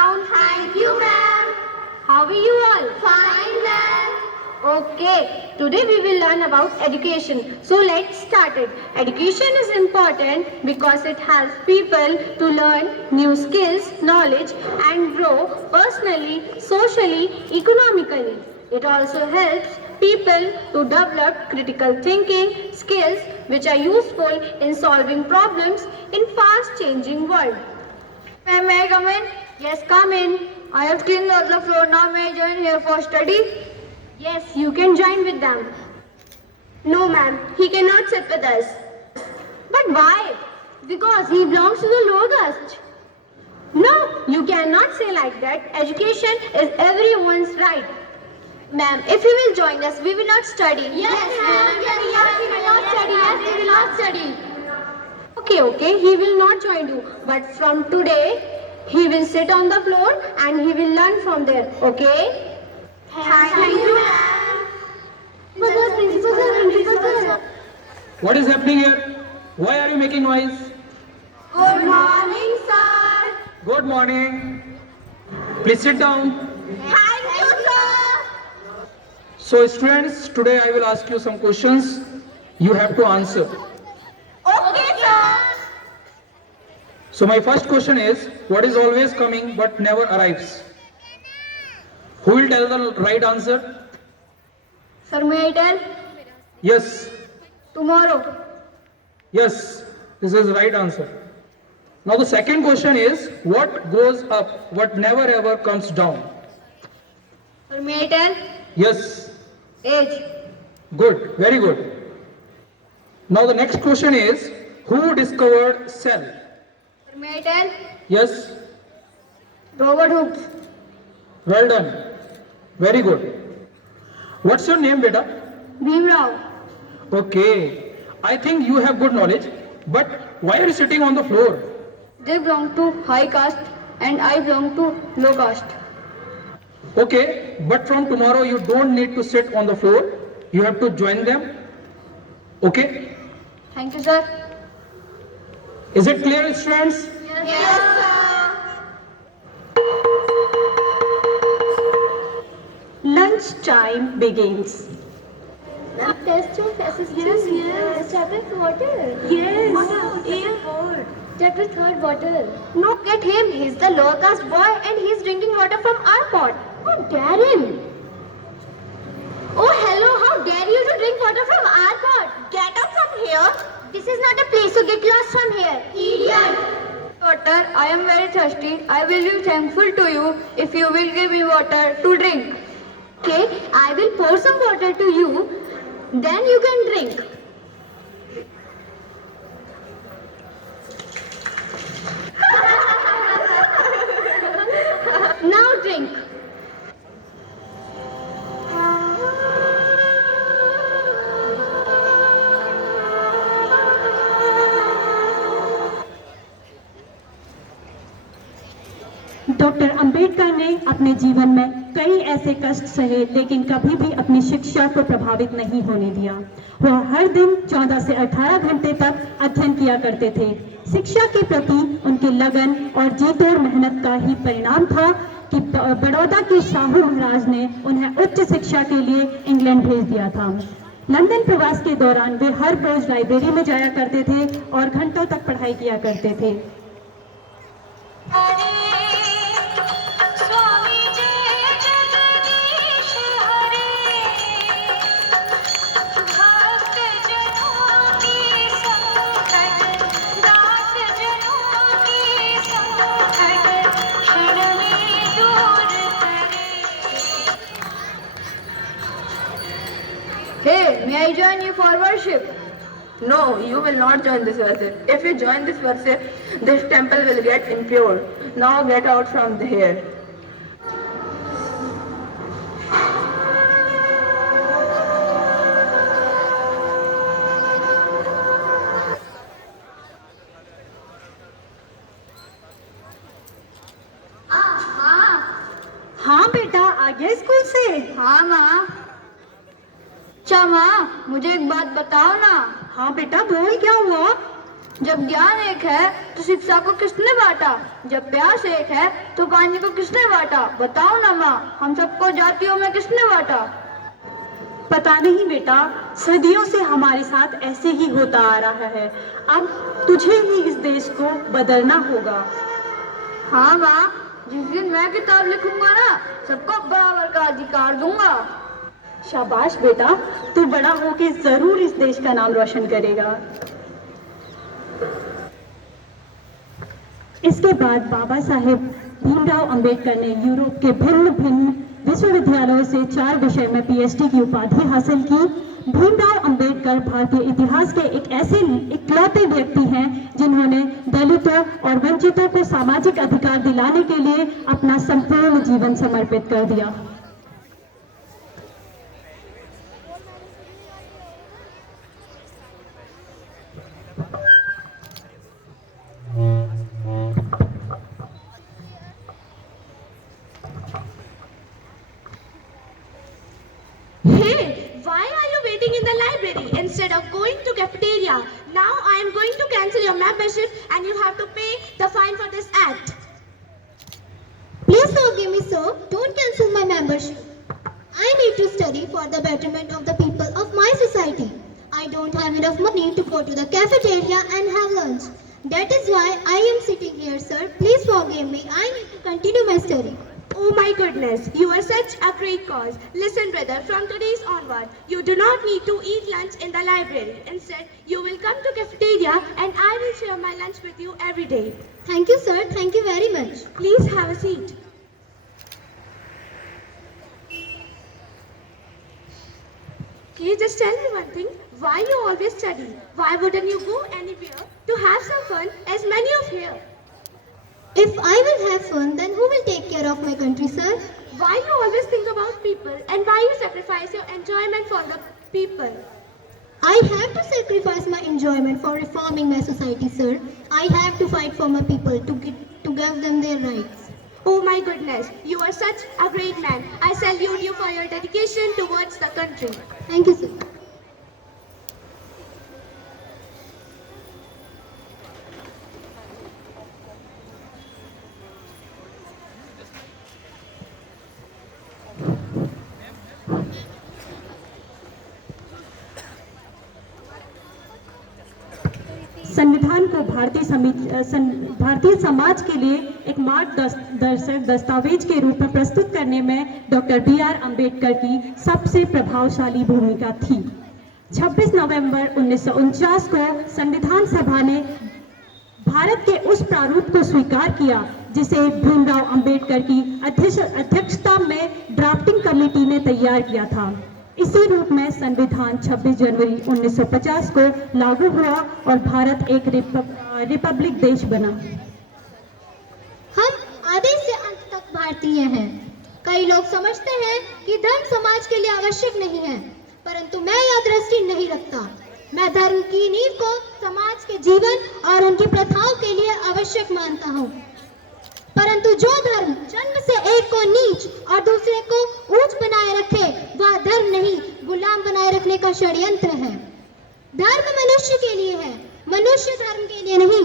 Thank you, ma'am. How are you all? Fine, ma'am. Okay, today we will learn about education. So let's start it. Education is important because it helps people to learn new skills, knowledge and grow personally, socially, economically. It also helps people to develop critical thinking skills which are useful in solving problems in fast changing world. Ma'am, may I come in? Yes, come in. I have cleaned all the floor. Now may I join here for study? Yes, you can join with them. No, ma'am. He cannot sit with us. But why? Because he belongs to the lower caste. No, you cannot say like that. Education is everyone's right. Ma'am, if he will join us, we will not study. Yes, ma'am. Yes, we will not study. Yes, we will not study. Okay, he will not join you. But from today, he will sit on the floor and he will learn from there. Okay? Thank you, ma'am. Principal sir. What is happening here? Why are you making noise? Good morning, sir. Good morning. Please sit down. Thank you, sir. So students, today I will ask you some questions. You have to answer. Okay, sir. So my first question is, what is always coming but never arrives? Who will tell the right answer? Sir, may I tell? Yes. Tomorrow. Yes. This is the right answer. Now the second question is, what goes up but never ever comes down? Sir, may I tell? Yes. Age. Good. Very good. Now the next question is, who discovered cell? Sir, may I tell? Yes. Robert Hooke. Well done. Very good. What's your name, beta? Bhim Rao. Okay. I think you have good knowledge, but why are you sitting on the floor? They belong to high caste and I belong to low caste. Okay, but from tomorrow you don't need to sit on the floor. You have to join them. Okay? Thank you, sir. Is it clear, students? Yes, sir. Lunch time begins. Test of assistance. Yes. Chapter water. Yes. Water. Chapter third water. No, get him. He's the lower caste boy and he's drinking water from our pot. How dare him? Oh, hello. How dare you to drink water from our pot? Get up from here. This is not a place, so get lost from here. Idiot. Water, I am very thirsty. I will be thankful to you if you will give me water to drink. Okay, I will pour some water to you. Then you can drink. Now drink. Doctor Ambedkar ने अपने जीवन में कई ऐसे कष्ट सहे लेकिन कभी भी अपनी शिक्षा को प्रभावित नहीं होने दिया। वह हर दिन 14 से 18 घंटे तक अध्ययन किया करते थे। शिक्षा के प्रति उनकी लगन और जी तोड़ मेहनत का ही परिणाम था कि बड़ौदा के शाहू महाराज ने उन्हें उच्च शिक्षा के लिए इंग्लैंड भेज दिया था। लंदन प्रवास के दौरान वे हर रोज लाइब्रेरी में जाया करते थे और घंटों तक पढ़ाई किया करते थे। Hey, may I join you for worship? No, you will not join this worship. If you join this worship, this temple will get impure. Now get out from here. हाँ बेटा, आ गया स्कूल से? हाँ माँ। अच्छा माँ, मुझे एक बात बताओ ना। हाँ बेटा, बोल क्या हुआ? जब ज्ञान एक है तो शिक्षा को किसने बांटा? जब प्यास एक है तो पानी को किसने बांटा? बताओ ना माँ, हम सबको जातियों में किसने बांटा? पता नहीं बेटा, सदियों से हमारे साथ ऐसे ही होता आ रहा है। अब तुझे ही इस देश को बदलना होगा। हाँ माँ, जिस दिन मैं किताब लिखूंगा ना, सबको बराबर का अधिकार दूंगा। शाबाश बेटा, तू बड़ा होके जरूर इस देश का नाम रोशन करेगा। इसके बाद बाबा साहेब भीमराव अंबेडकर ने यूरोप के भिन्न भिन्न विश्वविद्यालयों से 4 विषय में पीएचडी की उपाधि हासिल की। भीमराव अंबेडकर भारतीय इतिहास के एक ऐसे इकलौते व्यक्ति हैं जिन्होंने दलितों और वंचितों को सामाजिक अधिकार दिलाने के लिए अपना संपूर्ण जीवन समर्पित कर दिया। Hey, why are you waiting in the library instead of going to cafeteria? Now I am going to cancel your membership and you have to pay the fine for this act. Please forgive me, sir. Don't cancel my membership. I need to study for the betterment of the people of my society. I don't have enough money to go to the cafeteria and have lunch. That is why I am sitting here, sir. Please forgive me. I need to continue my study. Oh my goodness, you are such a great cause. Listen brother, from today's onward, you do not need to eat lunch in the library. Instead, you will come to cafeteria and I will share my lunch with you every day. Thank you, sir. Thank you very much. Please have a seat. Can you just tell me one thing? Why you always study? Why wouldn't you go anywhere to have some fun as many of here? If I will have fun, then who will take care of my country, sir? Why you always think about people and why you sacrifice your enjoyment for the people? I have to sacrifice my enjoyment for reforming my society, sir. I have to fight for my people to give them their rights. Oh my goodness, you are such a great man. I salute you for your dedication towards the country. Thank you, sir. संविधान को भारतीय समाज के लिए एक मार्गदर्शक दस्तावेज के रूप में प्रस्तुत करने में डॉक्टर B.R. अम्बेडकर की सबसे प्रभावशाली भूमिका थी। 26 नवंबर 1949 को संविधान सभा ने भारत के उस प्रारूप को स्वीकार किया जिसे भीमराव अम्बेडकर की अध्यक्षता में ड्राफ्टिंग कमेटी ने तैयार किया था। इसी रूप में संविधान 26 जनवरी 1950 को लागू हुआ और भारत एक रिपब्लिक देश बना। हम आदि से अंत तक भारतीय हैं। कई लोग समझते हैं कि धर्म समाज के लिए आवश्यक नहीं है, परंतु मैं यह दृष्टि नहीं रखता। मैं धर्म की नींव को समाज के जीवन और उनकी प्रथाओं के लिए आवश्यक मानता हूँ। परंतु जो धर्म जन्म से एक को नीच और दूसरे को ऊंच बनाए रखे, वह धर्म नहीं, गुलाम बनाए रखने का षड्यंत्र है। धर्म मनुष्य के लिए है, मनुष्य धर्म के लिए नहीं।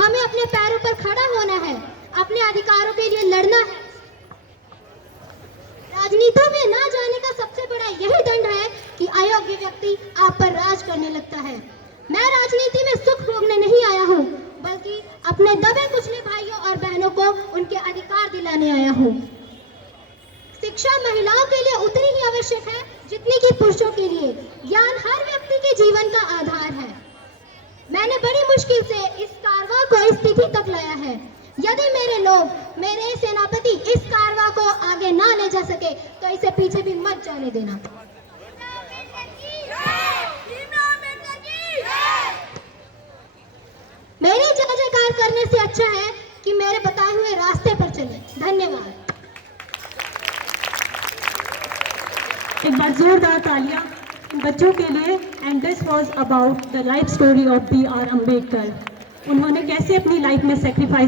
हमें अपने पैरों पर खड़ा होना है, अपने अधिकारों के लिए लड़ना है। राजनीति में ना जाने का सबसे बड़ा यही दंड है कि अयोग्य व्यक्ति आप पर राज करने लगता है। मैं राजनीति में सुख भोगने नहीं आया हूँ, बल्कि अपने दबे कुचले भाइयों और बहनों को उनके अधिकार दिलाने आया हूँ। शिक्षा महिलाओं के लिए उतनी ही आवश्यक है जितनी कि पुरुषों के लिए। ज्ञान हर व्यक्ति के जीवन का आधार है। मैंने बड़ी मुश्किल से इस कारवां को इस तिथि तक लाया है। यदि मेरे सेनापति इस कारवां को आगे ना ले जा सके तो इसे पीछे भी मत जाने देना। मेरी जय जयकार करने से अच्छा है कि मेरे बताए हुए रास्ते पर चले। धन्यवाद। एक बार जोरदार तालियां इन बच्चों के लिए। And this was about the life story of B.R. Ambedkar. उन्होंने कैसे अपनी लाइफ में सेक्रीफाइस